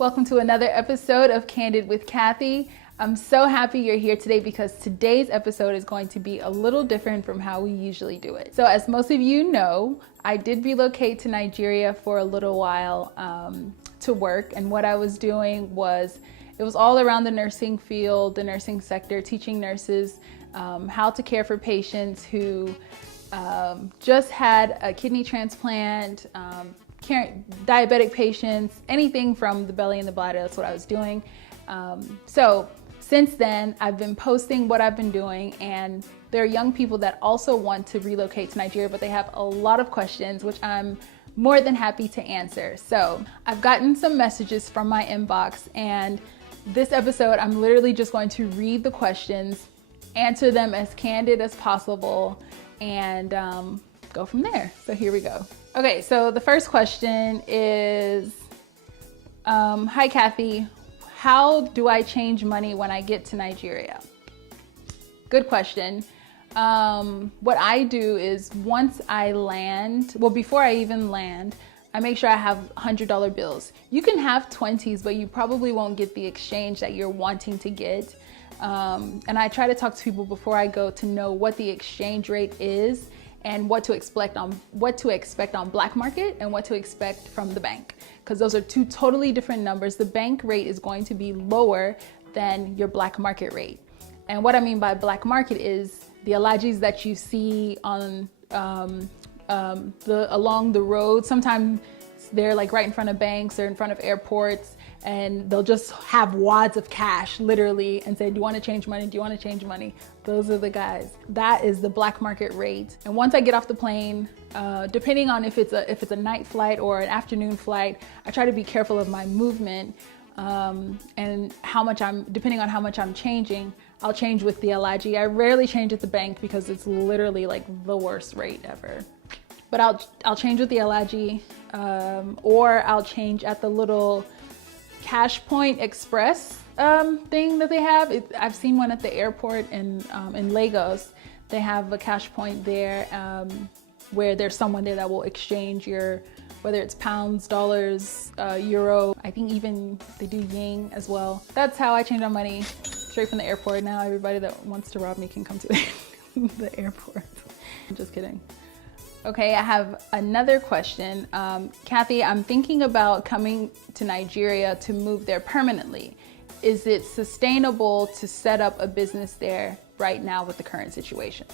Welcome to another episode of Candid with Kathy. I'm so happy you're here today because today's episode is going to be a little different from how we usually do it. So as most of you know, I did relocate to Nigeria for a little while to work, and what I was doing was, it was all around the nursing field, the nursing sector, teaching nurses how to care for patients who just had a kidney transplant, diabetic patients, anything from the belly and the bladder. That's what I was doing. So since then, I've been posting what I've been doing, and there are young people that also want to relocate to Nigeria, but they have a lot of questions, which I'm more than happy to answer. So I've gotten some messages from my inbox, and this episode, I'm literally just going to read the questions, answer them as candid as possible, and go from there. So here we go. Okay, so the first question is, hi Kathy, how do I change money when I get to Nigeria? Good question. What I do is once I land, well, before I even land, I make sure I have $100 bills. You can have 20s, but you probably won't get the exchange that you're wanting to get. And I try to talk to people before I go to know what the exchange rate is and what to expect on black market and what to expect from the bank, because those are two totally different numbers. The bank rate is going to be lower than your black market rate. And what I mean by black market is the alajis that you see on along the road. Sometimes they're like right in front of banks or in front of airports, and they'll just have wads of cash literally and say, do you want to change money? Do you want to change money? Those are the guys. That is the black market rate. And once I get off the plane, depending on if it's a night flight or an afternoon flight, I try to be careful of my movement and depending on how much I'm changing, I'll change with the alaji. I rarely change at the bank because it's literally like the worst rate ever. But I'll change with the alaji, or I'll change at the little Cash Point Express thing that they have. I've seen one at the airport in Lagos. They have a cash point there where there's someone there that will exchange your, whether it's pounds, dollars, euro. I think even they do yen as well. That's how I change my money, straight from the airport. Now everybody that wants to rob me can come to the airport. I'm just kidding. Okay, I have another question. Kathy, I'm thinking about coming to Nigeria to move there permanently. Is it sustainable to set up a business there right now with the current situation?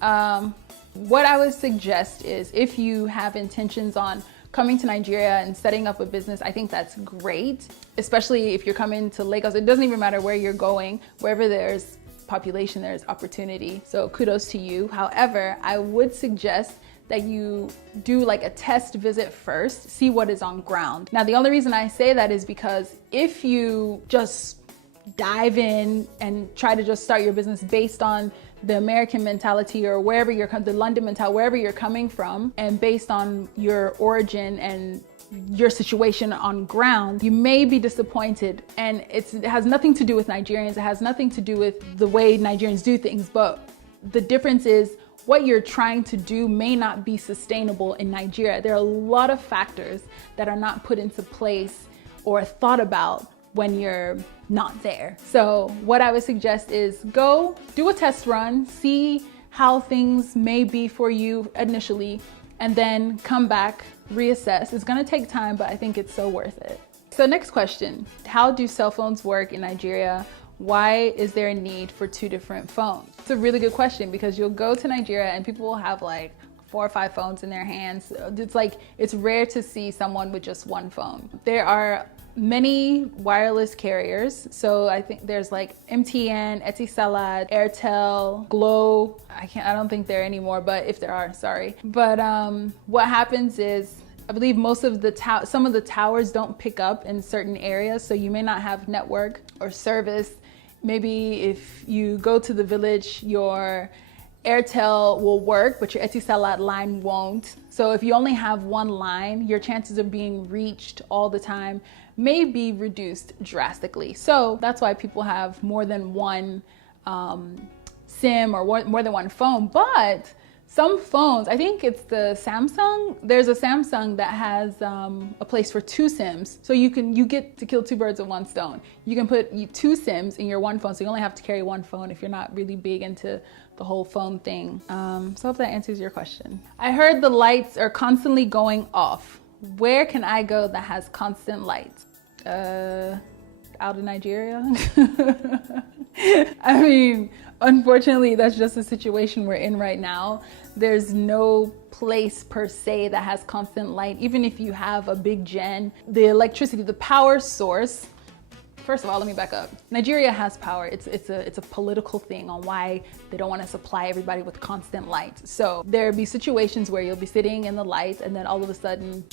What I would suggest is, if you have intentions on coming to Nigeria and setting up a business, I think that's great, especially if you're coming to Lagos. It doesn't even matter where you're going, wherever there's population, there's opportunity. So kudos to you. However, I would suggest that you do like a test visit first, see what is on ground. Now, the only reason I say that is because if you just dive in and try to just start your business based on the American mentality or wherever the London mentality, wherever you're coming from, and based on your origin and your situation on ground, you may be disappointed. And it has nothing to do with Nigerians. It has nothing to do with the way Nigerians do things, but the difference is what you're trying to do may not be sustainable in Nigeria. There are a lot of factors that are not put into place or thought about when you're not there. So what I would suggest is go do a test run, see how things may be for you initially, and then come back, reassess. It's gonna take time, but I think it's so worth it. So next question, how do cell phones work in Nigeria? Why is there a need for two different phones? It's a really good question, because you'll go to Nigeria and people will have like 4 or 5 phones in their hands. It's rare to see someone with just one phone. There are many wireless carriers. So I think there's like MTN, Etisalat, Airtel, Glow. I don't think there are anymore, but if there are, sorry. But what happens is, I believe some of the towers don't pick up in certain areas, so you may not have network or service. Maybe if you go to the village, your Airtel will work, but your Etisalat line won't. So if you only have one line, your chances of being reached all the time may be reduced drastically. So that's why people have more than one SIM or more than one phone. But Some phones, I think it's the Samsung. There's a Samsung that has a place for 2 SIMs. So you get to kill 2 birds with 1 stone. You can put 2 SIMs in your one phone, so you only have to carry 1 phone if you're not really big into the whole phone thing. So I hope that answers your question. I heard the lights are constantly going off. Where can I go that has constant lights? Out of Nigeria? I mean, unfortunately, that's just the situation we're in right now. There's no place per se that has constant light. Even if you have a big gen, the electricity, the power source. First of all, let me back up. Nigeria has power. It's a political thing on why they don't want to supply everybody with constant light. So there'll be situations where you'll be sitting in the lights and then all of a sudden,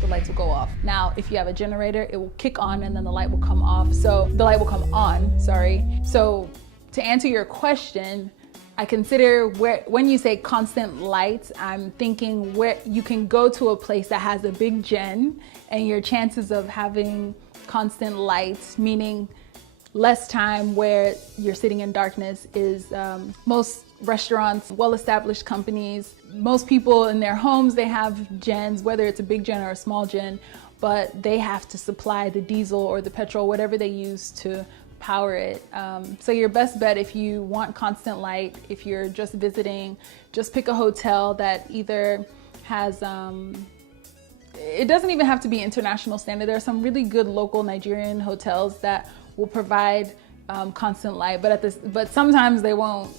the lights will go off. Now, if you have a generator, it will kick on and then the light will come off. So the light will come on, sorry. So to answer your question, I consider when you say constant lights, I'm thinking where you can go to a place that has a big gen and your chances of having constant lights, meaning less time where you're sitting in darkness, is most restaurants, well-established companies, most people in their homes, they have gens, whether it's a big gen or a small gen, but they have to supply the diesel or the petrol, whatever they use to power it. So your best bet, if you want constant light, if you're just visiting, just pick a hotel that either has, it doesn't even have to be international standard. There are some really good local Nigerian hotels that will provide constant light, but sometimes they won't.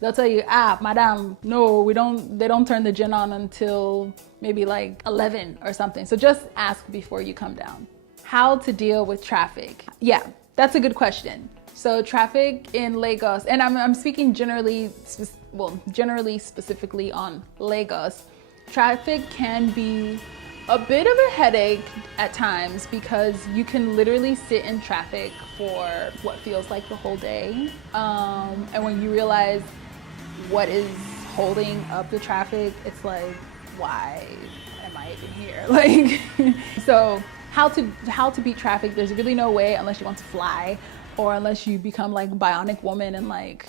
They'll tell you, madam, no, they don't turn the gen on until maybe like 11 or something. So just ask before you come down. How to deal with traffic? Yeah, that's a good question. So traffic in Lagos, and I'm speaking generally specifically on Lagos, traffic can be a bit of a headache at times because you can literally sit in traffic for what feels like the whole day. And when you realize what is holding up the traffic, it's like, why am I even here? Like, so how to beat traffic, there's really no way unless you want to fly or unless you become like Bionic Woman and like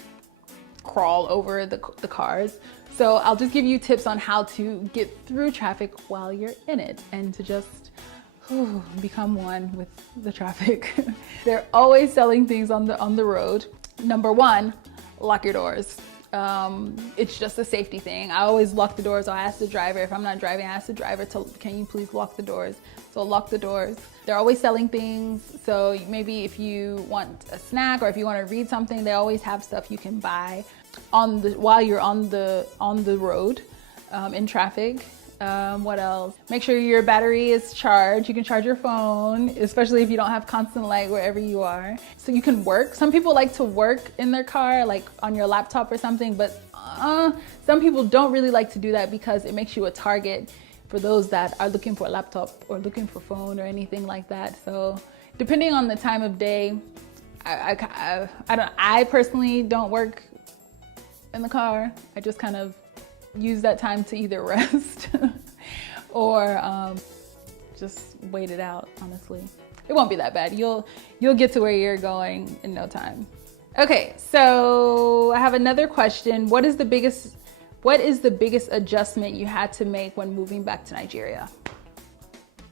crawl over the cars. So I'll just give you tips on how to get through traffic while you're in it and to just become one with the traffic. They're always selling things on the road. Number 1, lock your doors. It's just a safety thing. I always lock the doors. I ask the driver, if I'm not driving, I ask the driver can you please lock the doors? So lock the doors. They're always selling things. So maybe if you want a snack or if you want to read something, they always have stuff you can buy while you're on the road in traffic. What else? Make sure your battery is charged. You can charge your phone, especially if you don't have constant light wherever you are. So you can work. Some people like to work in their car, like on your laptop or something, but some people don't really like to do that because it makes you a target for those that are looking for a laptop or looking for phone or anything like that. So depending on the time of day, I personally don't work in the car. I just kind of use that time to either rest or just wait it out, honestly. It won't be that bad. You'll get to where you're going in no time. Okay, so I have another question. What is the biggest adjustment you had to make when moving back to Nigeria?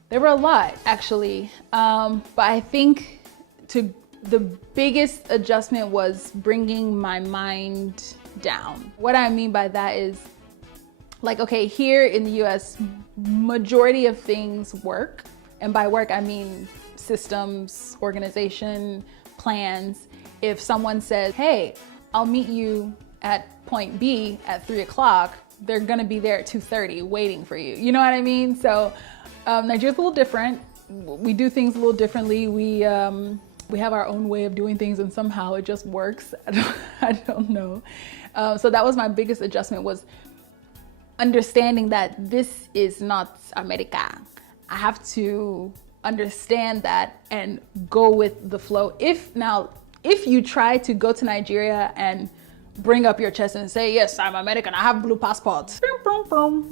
There were a lot, actually. But I think the biggest adjustment was bringing my mind down. What I mean by that is, like, okay, here in the US, majority of things work. And by work, I mean systems, organization, plans. If someone says, hey, I'll meet you at point B at 3 o'clock, they're gonna be there at 2:30 waiting for you. You know what I mean? So Nigeria's a little different. We do things a little differently. We have our own way of doing things and somehow it just works. I don't know. So that was my biggest adjustment, was understanding that this is not America. I have to understand that and go with the flow. If you try to go to Nigeria and bring up your chest and say, yes, I'm American, I have blue passports,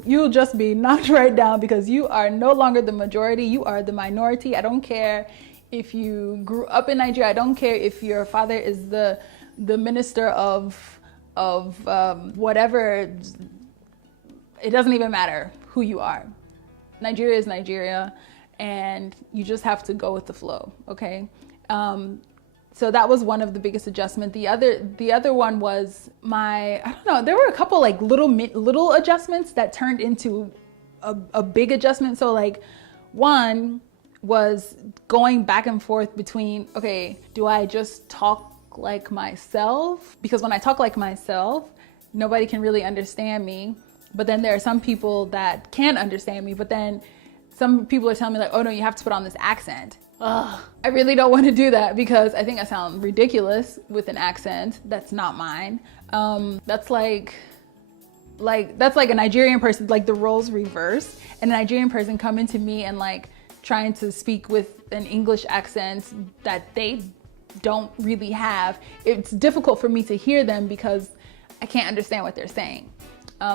you'll just be knocked right down because you are no longer the majority, you are the minority. I don't care if you grew up in Nigeria. I don't care if your father is the minister of of whatever. It doesn't even matter who you are. Nigeria is Nigeria, and you just have to go with the flow, okay? So that was one of the biggest adjustments. The other one was I don't know, there were a couple like little adjustments that turned into a big adjustment. So like one was going back and forth between, okay, do I just talk like myself? Because when I talk like myself, nobody can really understand me. But then there are some people that can understand me, but then some people are telling me like, oh no, you have to put on this accent. Ugh. I really don't want to do that because I think I sound ridiculous with an accent that's not mine. That's like a Nigerian person, like the roles reversed, and a Nigerian person coming to me and like trying to speak with an English accent that they don't really have. It's difficult for me to hear them because I can't understand what they're saying.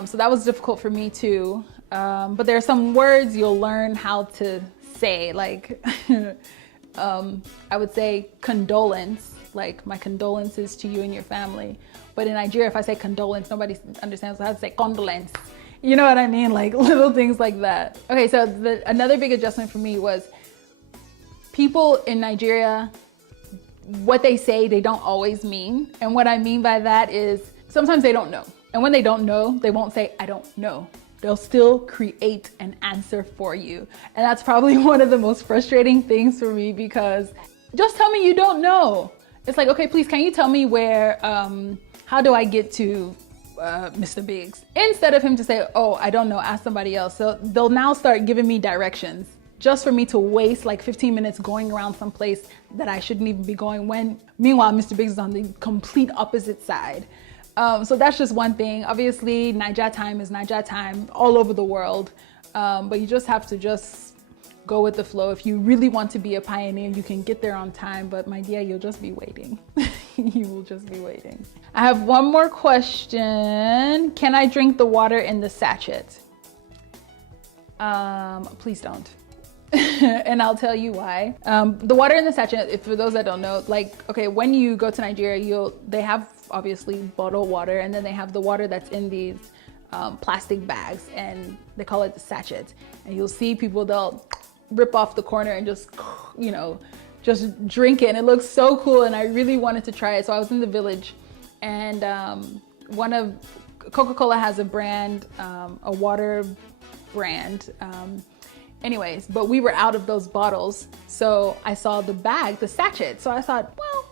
So that was difficult for me too. But there are some words you'll learn how to say, like I would say condolence, like my condolences to you and your family. But in Nigeria, if I say condolence, nobody understands how to say condolence. You know what I mean? Like little things like that. Okay, so another big adjustment for me was people in Nigeria, what they say, they don't always mean. And what I mean by that is sometimes they don't know. And when they don't know, they won't say, I don't know. They'll still create an answer for you. And that's probably one of the most frustrating things for me because just tell me you don't know. It's like, okay, please, can you tell me where, how do I get to Mr. Biggs? Instead of him to say, oh, I don't know, ask somebody else. So they'll now start giving me directions just for me to waste like 15 minutes going around someplace that I shouldn't even be going when, meanwhile, Mr. Biggs is on the complete opposite side. So that's just one thing. Obviously, Naija time is Naija time all over the world. But you just have to just go with the flow. If you really want to be a pioneer, you can get there on time. But my dear, you'll just be waiting. You will just be waiting. I have one more question. Can I drink the water in the sachet? Please don't. And I'll tell you why. The water in the sachet, for those that don't know, like, okay, when you go to Nigeria, they have obviously bottled water, and then they have the water that's in these plastic bags, and they call it the sachet. And you'll see people, they'll rip off the corner and just, you know, just drink it. And it looks so cool, and I really wanted to try it. So I was in the village, and Coca-Cola has a brand, a water brand. Anyways, but we were out of those bottles. So I saw the bag, the sachet. So I thought, well,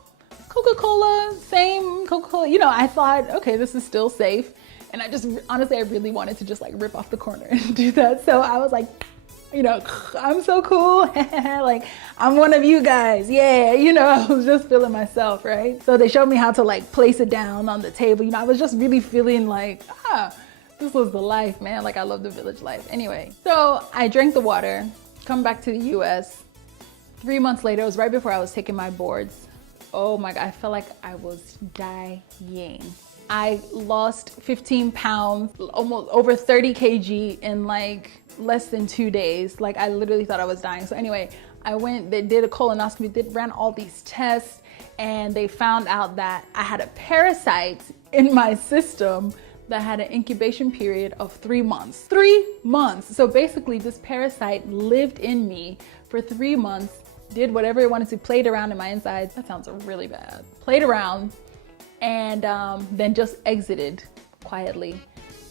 Coca-Cola, same Coca-Cola. You know, I thought, okay, this is still safe. And I just, honestly, I really wanted to just like rip off the corner and do that. So I was like, you know, I'm so cool. Like, I'm one of you guys. Yeah, you know, I was just feeling myself, right? So they showed me how to like place it down on the table. You know, I was just really feeling like, this was the life, man. Like, I love the village life. Anyway, so I drank the water, come back to the US. 3 months later, it was right before I was taking my boards. Oh my God, I felt like I was dying. I lost 15 pounds, almost over 30 kg in like less than 2 days. Like, I literally thought I was dying. So anyway, they did a colonoscopy, ran all these tests, and they found out that I had a parasite in my system that had an incubation period of 3 months. 3 months. So basically this parasite lived in me for 3 months, did whatever it wanted to, played around in my insides. That sounds really bad. Played around, and then just exited quietly.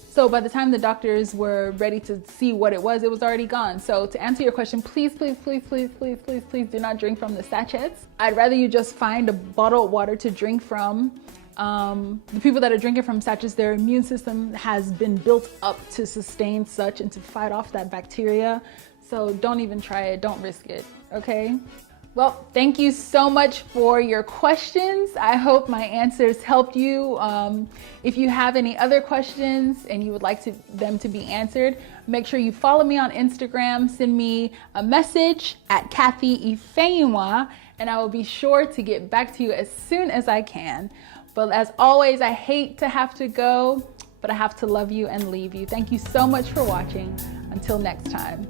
So by the time the doctors were ready to see what it was already gone. So to answer your question, please, please, please, please, please, please, please do not drink from the sachets. I'd rather you just find a bottled water to drink from. The people that are drinking from sachets, their immune system has been built up to sustain such and to fight off that bacteria. So don't even try it, don't risk it, okay? Well, thank you so much for your questions. I hope my answers helped you. If you have any other questions and you would like them to be answered, make sure you follow me on Instagram, send me a message at Kathy Ifeyinwa, and I will be sure to get back to you as soon as I can. But as always, I hate to have to go, but I have to love you and leave you. Thank you so much for watching. Until next time.